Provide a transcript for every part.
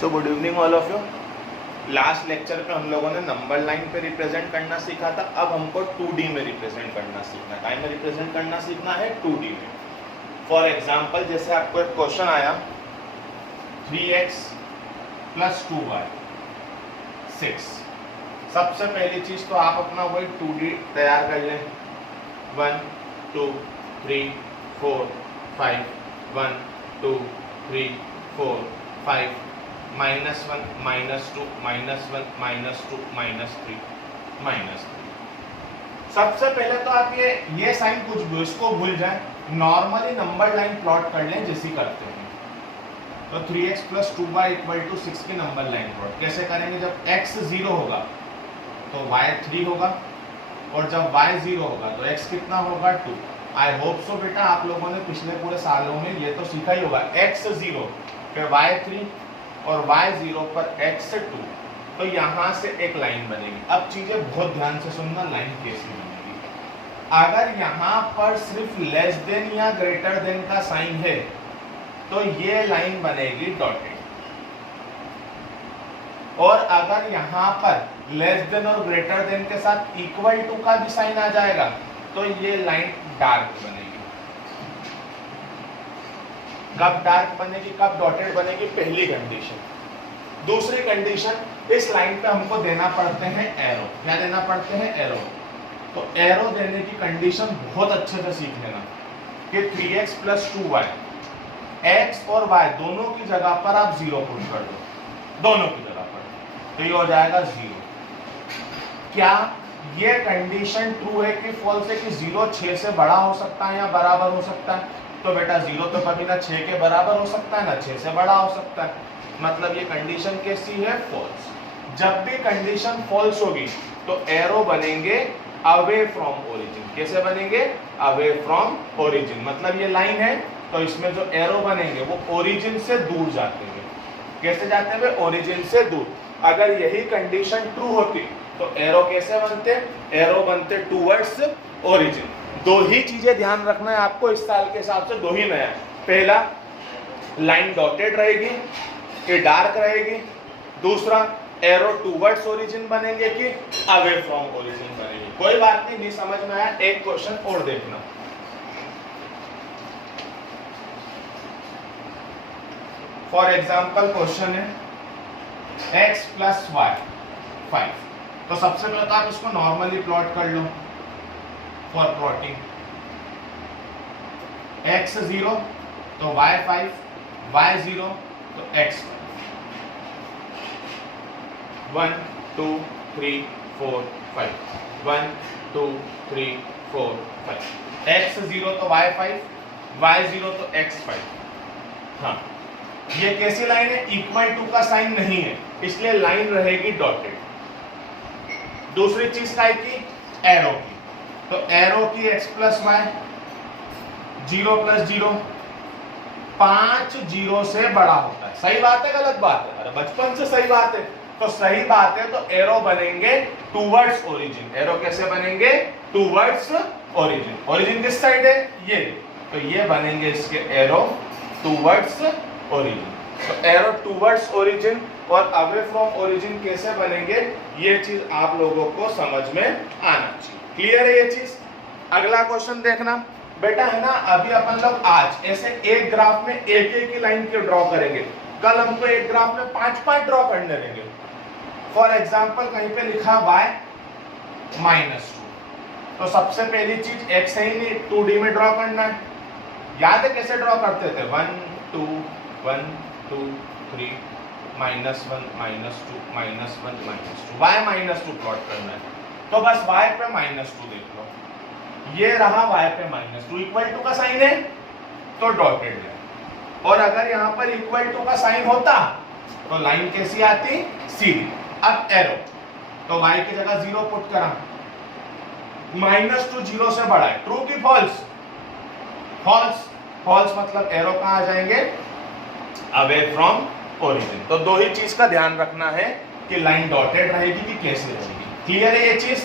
So good evening all of you. Last lecture पे हम लोगों ने नंबर लाइन पे रिप्रेजेंट करना सीखा था। अब हमको 2D में रिप्रेजेंट करना सीखना है। टाइम में रिप्रेजेंट करना सीखना है 2D में। फॉर एग्जांपल जैसे आपको एक क्वेश्चन आया 3x + 2y 6। सबसे पहली चीज तो आप अपना वही 2D तैयार कर लें। 1 2 3 4 5 1 2 3 4 5 -1 -2 -1 -2 -3 -3। सबसे पहले तो आप ये साइन कुछ भी इसको भूल जाए, नॉर्मली नंबर लाइन प्लॉट कर लें जैसी करते हैं। तो 3x + 2y = 6 की नंबर लाइन प्लॉट कैसे करेंगे? जब x 0 होगा तो y 3 होगा और जब y 0 होगा तो x कितना होगा 2। आई होप सो बेटा आप लोगों ने पिछले पूरे सालों में ये तो सीखा ही होगा। x 0 फिर y 3 और y 0 पर x 2। तो यहां से एक लाइन बनेगी। अब चीजें बहुत ध्यान से सुनना, लाइन कैसी बनेगी। अगर यहां पर सिर्फ लेस देन या ग्रेटर देन का साइन है तो ये लाइन बनेगी डॉटेड, और अगर यहां पर लेस देन और ग्रेटर देन के साथ इक्वल टू का भी साइन आ जाएगा तो ये लाइन डार्क बनेगी। कब डार्क बनेगी, कब डॉटेड बनेगी? पहली कंडीशन। दूसरी कंडीशन, इस लाइन पे हमको देना पड़ते हैं एरो। क्या देना पड़ते हैं? एरो। तो एरो देने की कंडीशन बहुत अच्छे से सीख लेना कि 3x + 2y, x और y दोनों की जगह पर आप 0 पुट कर दो, दोनों की जगह पर, तो ये हो जाएगा 0। क्या ये कंडीशन ट्रू है कि फॉल्स है कि 0 6 से बड़ा हो सकता है या बराबर हो सकता है? तो बेटा 0 तो कभी ना 6 के बराबर हो सकता है ना 6 से बड़ा हो सकता है, मतलब ये कंडीशन कैसी है? फॉल्स। जब भी कंडीशन फॉल्स होगी तो एरो बनेंगे अवे फ्रॉम ओरिजिन। कैसे बनेंगे? Away from origin. मतलब ये लाइन है तो इसमें जो एरो बनेंगे वो ओरिजिन से दूर जाते हैं। कैसे जाते हैं? ओरिजिन से दूर। अगर यही कंडीशन ट्रू होती तो एरो कैसे बनते? एरो बनते टूवर्ड्स ओरिजिन। दो ही चीजें ध्यान रखना है आपको इस साल के हिसाब से, दो ही नया। पहला, लाइन डॉटेड रहेगी कि डार्क रहेगी। दूसरा, एरो टूवर्ड्स ओरिजिन बनेंगे कि अवे फ्रॉम ओरिजिन बनेंगे। कोई बात नहीं समझ में आया? एक क्वेश्चन और देखना। फॉर एग्जाम्पल क्वेश्चन है x + y 5। तो सबसे पहले तो आप इसको नॉर्मली प्लॉट कर लो। फॉर प्लॉटिंग x 0 तो y 5, y 0 तो x 1 2 3 4 5 1 2 3 4 5। x 0 तो y 5, y 0 तो x 5। हाँ, ये कैसी लाइन है? इक्वल टू का साइन नहीं है, इसलिए लाइन रहेगी डॉटेड। दूसरी चीज काय की? एरो की। तो एरो की x + y 0 + 0 5 0 से बड़ा होता है। सही बात है गलत बात है? अरे बचपन से सही बात है। तो सही बात है, तो एरो बनेंगे टूवर्ड्स ओरिजिन। एरो कैसे बनेंगे? Towards origin. ओरिजिन किस साइड है? ये। तो ये बनेंगे इसके एरो टूवर्ड्स ओरिजिन। तो एरो टूवर्ड्स ओरिजिन और अवे फ्रॉम ओरिजिन कैसे बनेंगे, ये चीज आप लोगों को समझ में आना चाहिए। क्लियर है ये चीज? अगला क्वेश्चन देखना बेटा, है ना। अभी अपन लोग आज ऐसे एक ग्राफ में एक ही लाइन के ड्रॉ करेंगे। कल हमको एक ग्राफ में 5 ड्रॉ करने रहेंगे। फॉर एग्जाम्पल कहीं पे लिखा y -2। तो सबसे पहली चीज x है ही नहीं, 2D में ड्रॉ करना है। याद है कैसे ड्रॉ करते थे? 1 2 1 2 3 -1 -2 -1 -2 y -2 प्लॉट करना है। तो बस y पे -2 देख लो, ये रहा y पे -2। इक्वल टू का साइन है तो डॉटेड है, और अगर यहाँ पर इक्वल टू का साइन होता तो लाइन कैसी आती? सीधी। अब एरो, तो y की जगह 0 पुट करा। -2 0 से बड़ा है, ट्रू की फॉल्स? फॉल्स। फॉल्स मतलब एरो कहाँ आ जाएंगे? Away from origin. तो दो ही चीज का ध्यान रखना है कि लाइन डॉटेड रहेगी कि कैसे रहेगी। क्लियर है ये चीज?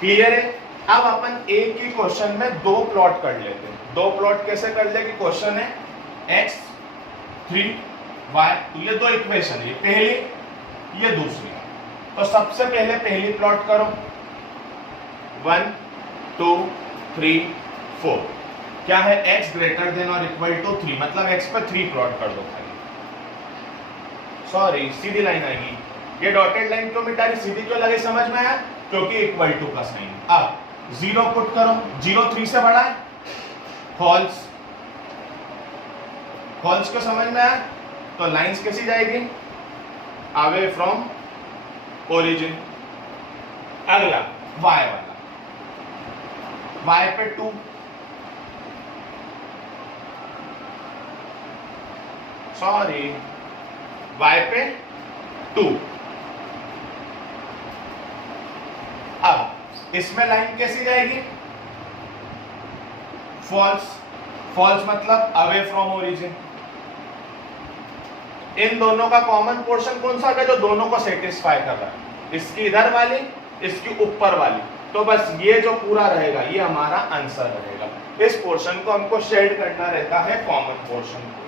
क्लियर है? अब अपन एक ही क्वेश्चन में दो प्लॉट कर लेते हैं। दो प्लॉट कैसे कर ले कि क्वेश्चन है x 3 y, तो ये दो इक्वेशन है, ये पहली ये दूसरी। तो सबसे पहले पहली प्लॉट करो 1 2 3 4, क्या है x ग्रेटर देन और इक्वल टू 3, मतलब x पर 3 प्लॉट कर दो खाली। सॉरी सीधी लाइन आएगी, ये डॉटेड लाइन क्यों मिटा रही, सीधी क्यों लगे समझ में आया, क्योंकि इक्वल टू का साइन। अब 0 पुट करो, 0 3 से बड़ा है, फॉल्स, फॉल्स को समझ में आया, तो लाइंस कैसी जाएगी, अवे फ्रॉम ओरिजिन। अगला y वाला, y पे 2, सॉरी y पे 2। अब इसमें लाइन कैसी जाएगी, फॉल्स, फॉल्स मतलब अवे फ्रॉम ओरिजिन। इन दोनों का कॉमन पोर्शन कौन सा है, जो दोनों को सेटिस्फाई कर रहा है, इसकी इधर वाली इसकी ऊपर वाली, तो बस ये जो पूरा रहेगा ये हमारा आंसर रहेगा। इस पोर्शन को हमको शेड करना रहता है कॉमन पोर्शन को।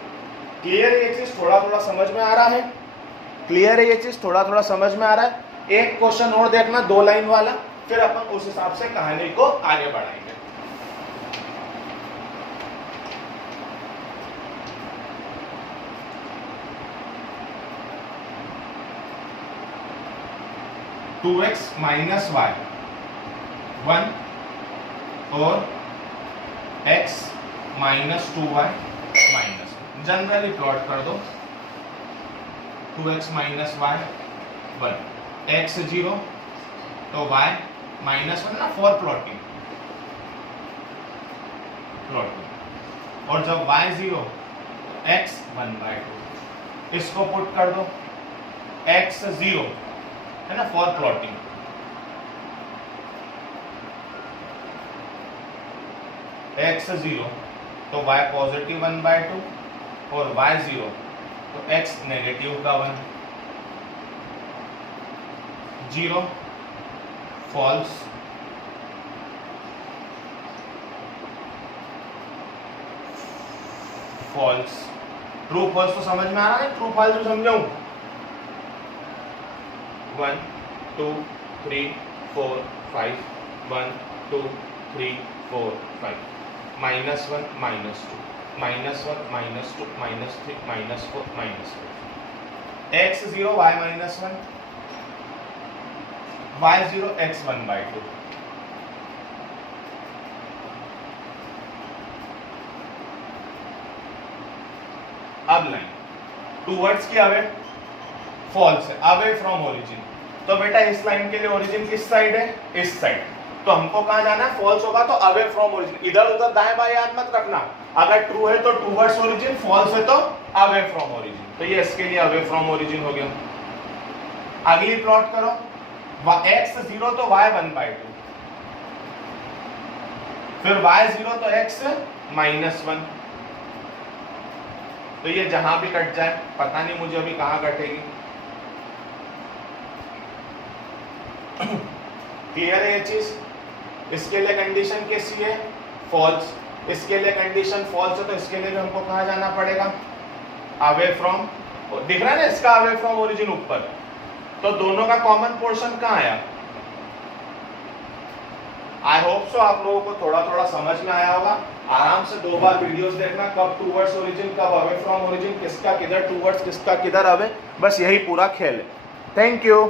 क्लियर है ये चीज, थोड़ा थोड़ा समझ में आ रहा है, क्लियर है ये चीज, थोड़ा थोड़ा समझ में आ रहा है। एक क्वेश्चन और देखना 2 लाइन वाला, फिर अपन उस हिसाब से कहानी को आगे बढ़ाएंगे। टू एक्स माइनस वाई 1 और x minus 2y minus, generally plot कर दो 2x माइनस वाई 1, x 0 तो y माइनस 1 ना, फॉर प्लॉटिंग, और जब y 0 x 1/2, इसको पुट कर दो x 0 है ना, फॉर प्लॉटिंग, x 0 तो y पॉजिटिव 1/2 और y 0 तो x नेगेटिव का 1, 0 फॉल्स, फॉल्स, ट्रू फॉल्स तो समझ में आ रहा है, ट्रू फॉल्स तो समझाऊं, 1 2 3 4 5 1 2 3 4 5 -1 -2 -1 -2 -3 -4 -4, x 0 y -1 y 0 x 1/2। अब लाइन टूवर्ड्स की अवे फॉल्स है, अवे फ्रॉम ओरिजिन, तो बेटा इस लाइन के लिए ओरिजिन किस साइड है, इस साइड, तो हमको कहां जाना है, फॉल्स होगा तो अवे फ्रॉम ओरिजिन, इधर उधर दाएं बाएं याद मत रखना, अगर ट्रू है तो टूवर्ड्स ओरिजिन, फॉल्स है तो अवे फ्रॉम ओरिजिन, तो ये इसके लिए अवे फ्रॉम ओरिजिन हो गया। अगली प्लॉट करो, x 0 तो y 1/2, फिर y 0 तो x -1, तो ये जहां भी कट जाए, पता नहीं मुझे अभी कहां कटेगी। क्लियर है ये चीज, इसके लिए कंडीशन कैसी है, फॉल्स, इसके लिए कंडीशन फॉल्स है, तो इसके लिए भी हमको कहां जाना पड़ेगा, अवे फ्रॉम, दिख रहा है ना इसका अवे फ्रॉम ओरिजिन ऊपर, तो दोनों का कॉमन पोर्शन कहां आया। आई होप सो आप लोगों को थोड़ा थोड़ा समझ में आया होगा। आराम से 2 बार वीडियोस देखना, कब टूवर्ड्स ओरिजिन कब अवे फ्रॉम ओरिजिन, किसका किधर टूवर्ड्स किसका किधर अवे, बस यही पूरा खेल है। Thank you.